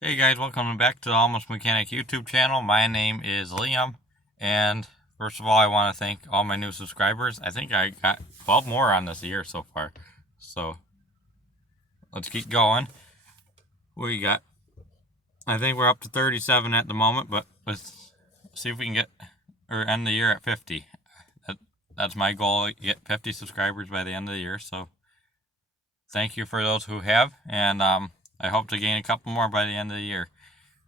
Hey guys, welcome back to the Almost Mechanic YouTube channel. My name is Liam, and first of all, I want to thank all my new subscribers. I think I got 12 more on this year so far. So let's keep going. We got, I think we're up to 37 at the moment, but let's see if we can get or end the year at 50. That's my goal, get 50 subscribers by the end of the year. So thank you for those who have, and I hope to gain a couple more by the end of the year.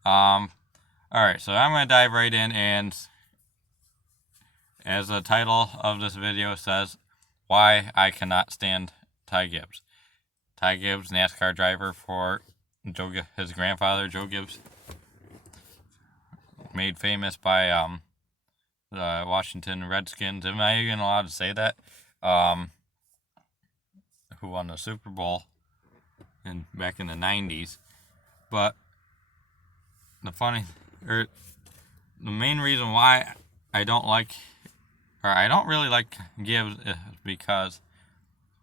Alright, so I'm going to dive right in, and as the title of this video says, why I cannot stand Ty Gibbs. Ty Gibbs, NASCAR driver for his grandfather, Joe Gibbs, made famous by the Washington Redskins. Am I even allowed to say that? Who won the Super Bowl back in the 90s. But the main reason why I don't really like Gibbs is because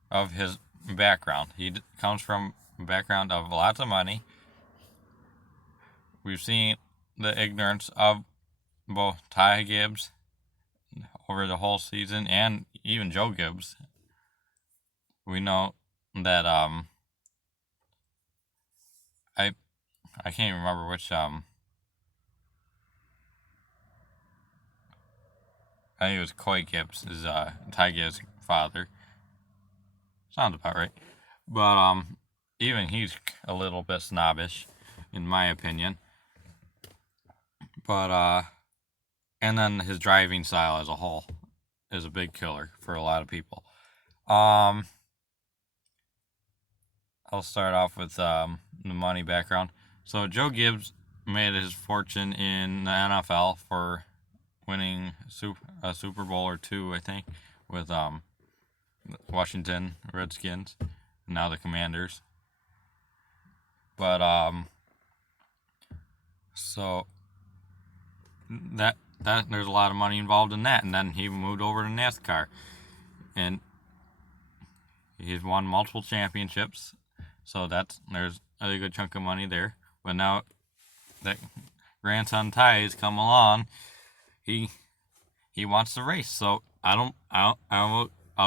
of his background. He comes from a background of lots of money. We've seen the ignorance of both Ty Gibbs over the whole season and even Joe Gibbs. We know that I can't even remember which I think it was Coy Gibbs, is Ty Gibbs' father. Sounds about right. But even he's a little bit snobbish, in my opinion. But and then his driving style as a whole is a big killer for a lot of people. I'll start off with the money background. So Joe Gibbs made his fortune in the NFL for winning a Super Bowl or two, I think, with Washington Redskins, now the Commanders. But so that there's a lot of money involved in that, and then he moved over to NASCAR, and he's won multiple championships. So there's a good chunk of money there. But now that grandson Ty has come along, he wants to race. So I'll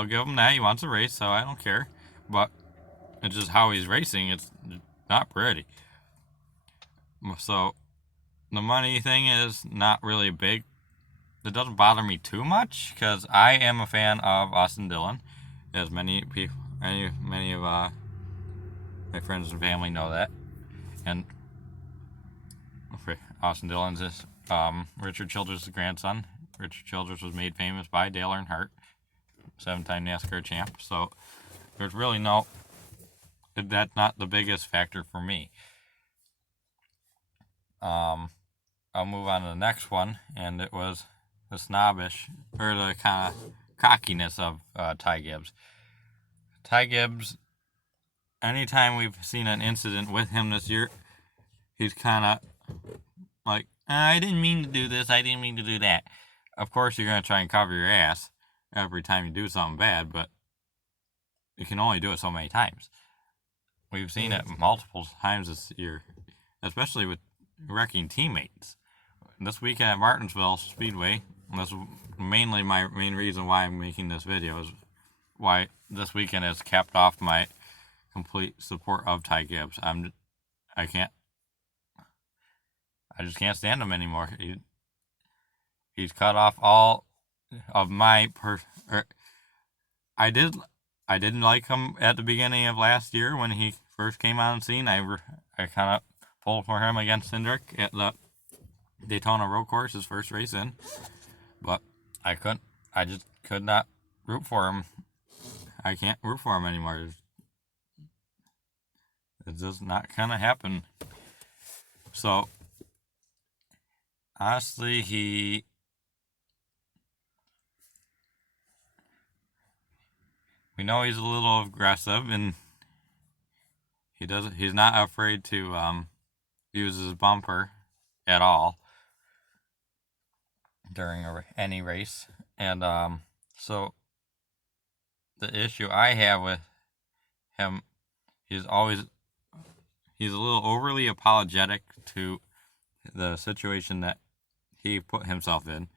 give him that. He wants to race, so I don't care. But it's just how he's racing. It's not pretty. So the money thing is not really big. It doesn't bother me too much because I am a fan of Austin Dillon, as many people, many of my friends and family know that. And Austin Dillon's is Richard Childress' grandson. Richard Childress was made famous by Dale Earnhardt, 7-time NASCAR champ. So there's really that's not the biggest factor for me. I'll move on to the next one, and it was the snobbish, or the kind of cockiness of Ty Gibbs. Ty Gibbs, anytime we've seen an incident with him this year, he's kind of like, I didn't mean to do this, I didn't mean to do that. Of course, you're going to try and cover your ass every time you do something bad, but you can only do it so many times. We've seen it multiple times this year, especially with wrecking teammates. This weekend at Martinsville Speedway, that's mainly my main reason why I'm making this video, is why this weekend has capped off my complete support of Ty Gibbs. I just can't stand him anymore. He's cut off all of my I didn't like him at the beginning of last year when he first came on the scene. I kind of pulled for him against Hendrick at the Daytona Road Course, his first race in. But I just could not root for him. I can't root for him anymore. It's just not gonna happen. So honestly, we know he's a little aggressive, and he's not afraid to use his bumper at all during any race. And so the issue I have with him, he's a little overly apologetic to the situation that he put himself in.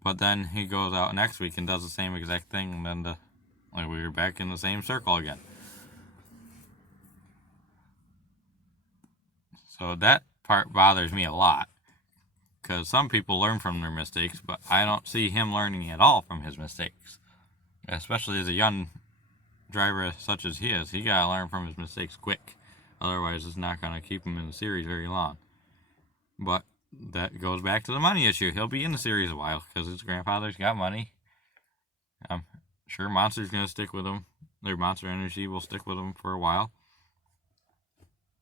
But then he goes out next week and does the same exact thing, and then we were back in the same circle again. So that part bothers me a lot, because some people learn from their mistakes, but I don't see him learning at all from his mistakes. Especially as a young driver such as he is, he gotta learn from his mistakes quick. Otherwise, it's not gonna keep him in the series very long. But that goes back to the money issue. He'll be in the series a while because his grandfather's got money. I'm sure Monster's gonna stick with him. Their Monster Energy will stick with him for a while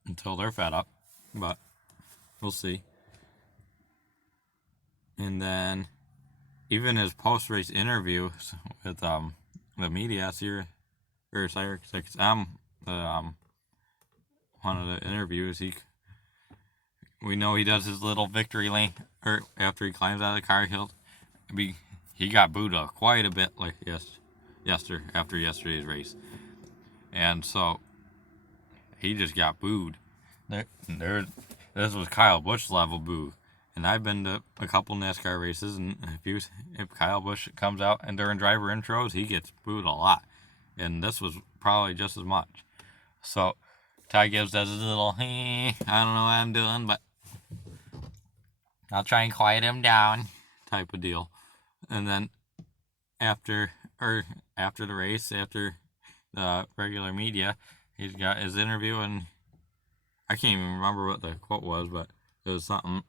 until they're fed up. But we'll see. And then even his post-race interview with the media, SiriusXM, one of the interviews, we know he does his little victory lane, or after he climbs out of the car, he got booed quite a bit after yesterday's race, and so he just got booed. This was Kyle Busch level boo. And I've been to a couple NASCAR races, and if Kyle Busch comes out and during driver intros, he gets booed a lot. And this was probably just as much. So Ty Gibbs does his little, I don't know what I'm doing, but I'll try and quiet him down type of deal. And then after the race, after the regular media, he's got his interview, and I can't even remember what the quote was, but it was something.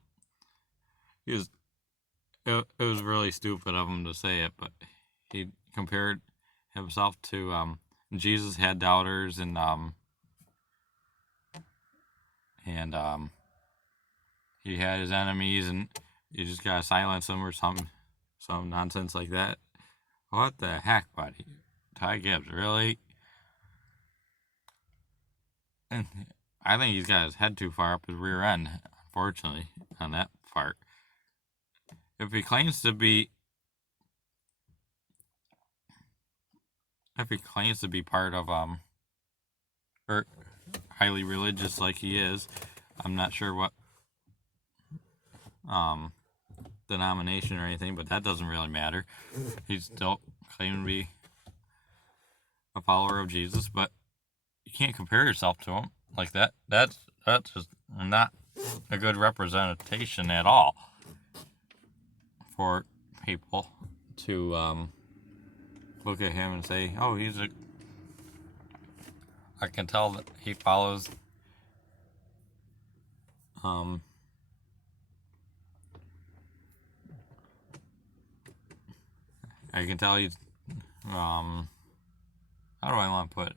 It was really stupid of him to say it, but he compared himself to Jesus had doubters, and he had his enemies, and you just gotta silence them or some nonsense like that. What the heck, buddy? Ty Gibbs, really? And I think he's got his head too far up his rear end, unfortunately, on that part. If he claims to be part of or highly religious like he is, I'm not sure what denomination or anything, but that doesn't really matter. He's still claiming to be a follower of Jesus, but you can't compare yourself to him like that. That's just not a good representation at all for people to look at him and say, oh, I can tell that he follows I can tell he's how do I want to put it?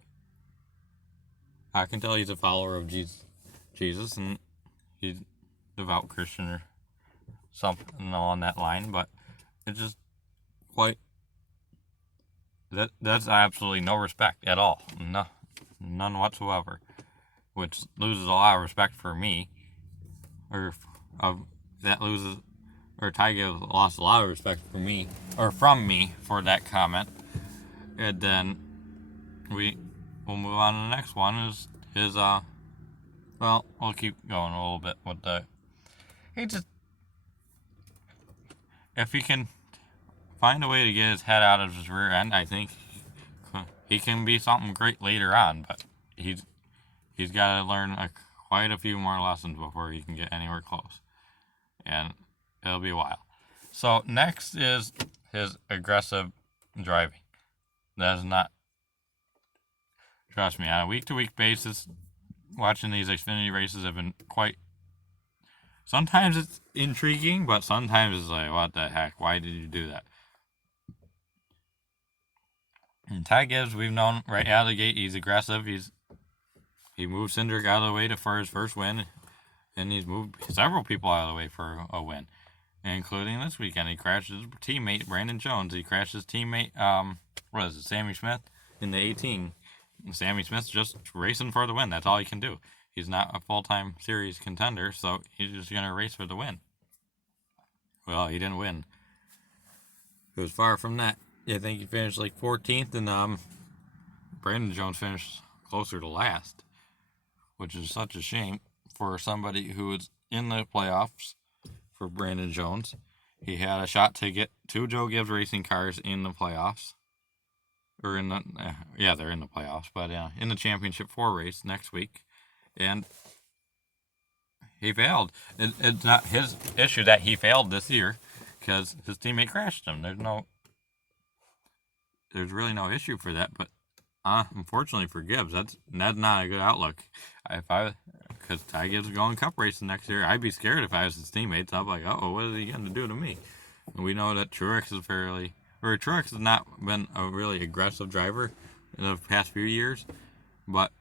I can tell he's a follower of Jesus, and he's a devout Christian or something along that line, but it's just quite that's absolutely no respect at all. None whatsoever, which loses a lot of respect for me, or Ty Gibbs lost a lot of respect for me, or from me, for that comment. And then we'll move on to the next one. Is his well, we'll keep going a little bit with if he can find a way to get his head out of his rear end, I think he can be something great later on. But he's got to learn quite a few more lessons before he can get anywhere close, and it'll be a while. So next is his aggressive driving. That is not, trust me, on a week-to-week basis, watching these Xfinity races have been sometimes it's intriguing, but sometimes it's like, what the heck, why did you do that? And Ty Gibbs, we've known right out of the gate, he's aggressive. He moved Cindric out of the way for his first win, and he's moved several people out of the way for a win, including this weekend. He crashed his teammate, Brandon Jones. He crashed his teammate, Sammy Smith, in the 18. Sammy Smith's just racing for the win. That's all he can do. He's not a full-time series contender, so he's just going to race for the win. Well, he didn't win. It was far from that. I think he finished like 14th, and Brandon Jones finished closer to last. which is such a shame for somebody who was in the playoffs for Brandon Jones. He had a shot to get 2 Joe Gibbs racing cars in the playoffs. Or in the, they're in the playoffs, but in the championship 4 race next week. And he failed. It's not his issue that he failed this year because his teammate crashed him. There's really no issue for that, but unfortunately for Gibbs, that's not a good outlook. Because Ty Gibbs is going cup racing next year, I'd be scared if I was his teammates. I'd be like, what is he going to do to me? And we know that Truex has not been a really aggressive driver in the past few years, but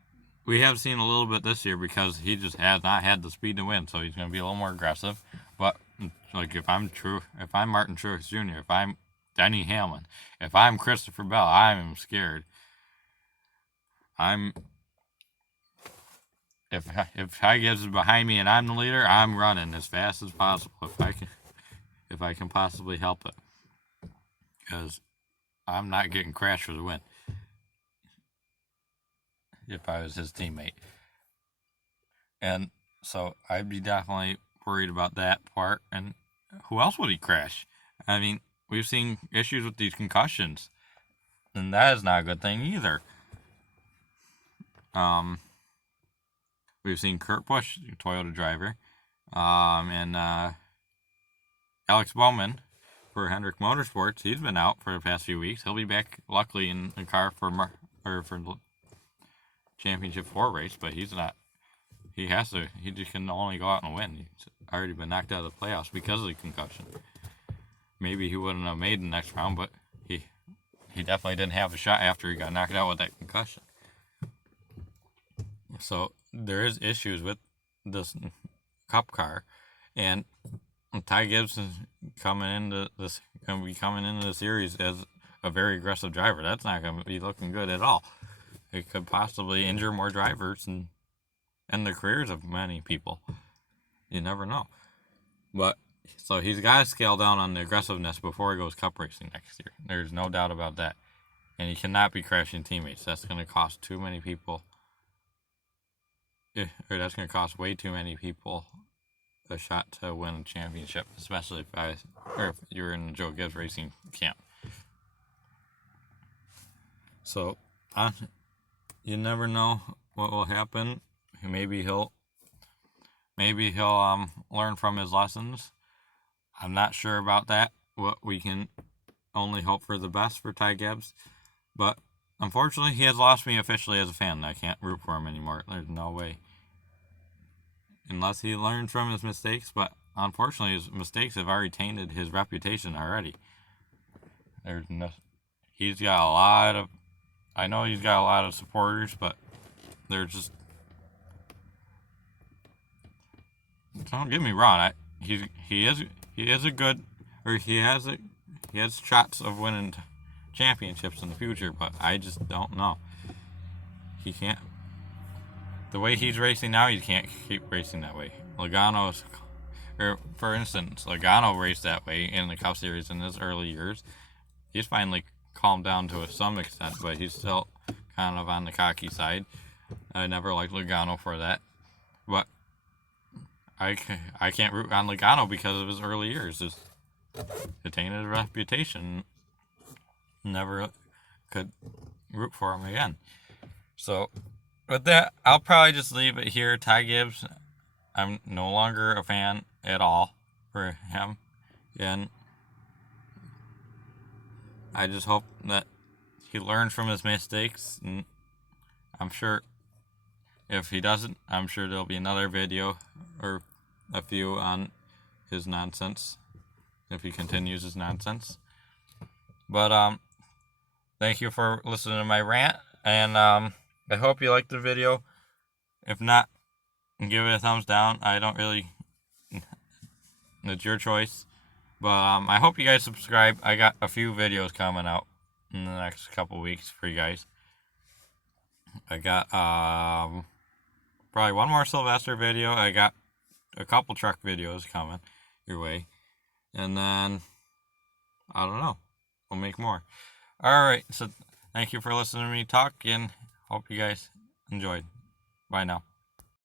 we have seen a little bit this year because he just has not had the speed to win, so he's going to be a little more aggressive. But like if I'm Martin Truex Jr., if I'm Denny Hamlin, if I'm Christopher Bell, I'm scared. If Ty Gibbs is behind me and I'm the leader, I'm running as fast as possible if I can possibly help it, because I'm not getting crashed for the win if I was his teammate. And so I'd be definitely worried about that part. And who else would he crash? I mean, we've seen issues with these concussions, and that is not a good thing either. We've seen Kurt Busch, Toyota driver, and Alex Bowman for Hendrick Motorsports. He's been out for the past few weeks. He'll be back, luckily, in the car for championship 4 race, but he's not. He just can only go out and win. He's already been knocked out of the playoffs because of the concussion. Maybe he wouldn't have made the next round, but he definitely didn't have a shot after he got knocked out with that concussion. So there is issues with this cup car, and Ty Gibbs is going to be coming into the series as a very aggressive driver. That's not going to be looking good at all. It could possibly injure more drivers and end the careers of many people. You never know. But so he's got to scale down on the aggressiveness before he goes cup racing next year. There's no doubt about that. And he cannot be crashing teammates. That's going to cost too many people. Or that's going to cost way too many people a shot to win a championship, especially if you're in the Joe Gibbs racing camp. So you never know what will happen. Maybe he'll learn from his lessons. I'm not sure about that. We can only hope for the best for Ty Gibbs, but unfortunately, he has lost me officially as a fan. I can't root for him anymore. There's no way. Unless he learns from his mistakes, but unfortunately, his mistakes have already tainted his reputation already. He's got a lot of supporters, but they're just, don't get me wrong. He has shots of winning championships in the future, but I just don't know. He can't. The way he's racing now, he can't keep racing that way. For instance, Logano raced that way in the Cup Series in his early years. He's finally calmed down to some extent, but he's still kind of on the cocky side. I never liked Logano for that, but I can't root on Logano because of his early years. His tainted reputation. Never could root for him again. So with that, I'll probably just leave it here. Ty Gibbs, I'm no longer a fan at all for him, and I just hope that he learns from his mistakes. And I'm sure if he doesn't, I'm sure there'll be another video or a few on his nonsense if he continues his nonsense. But thank you for listening to my rant, and I hope you liked the video. If not, give it a thumbs down. It's your choice. But I hope you guys subscribe. I got a few videos coming out in the next couple weeks for you guys. I got probably one more Sylvester video. I got a couple truck videos coming your way. And then, I don't know. We'll make more. Alright, so thank you for listening to me talk, and hope you guys enjoyed. Bye now.